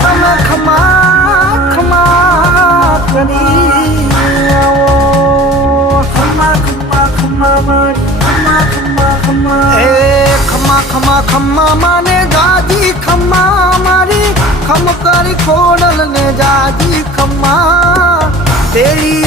તમે ખમા ખમા કરી ખમા ખમા ખમા ખમા ખમા ખમા ખમા ખમા ખમા માને જાજી ખમા મારી ખમ કરી ખોડલ ને જાજી ખમા તેરી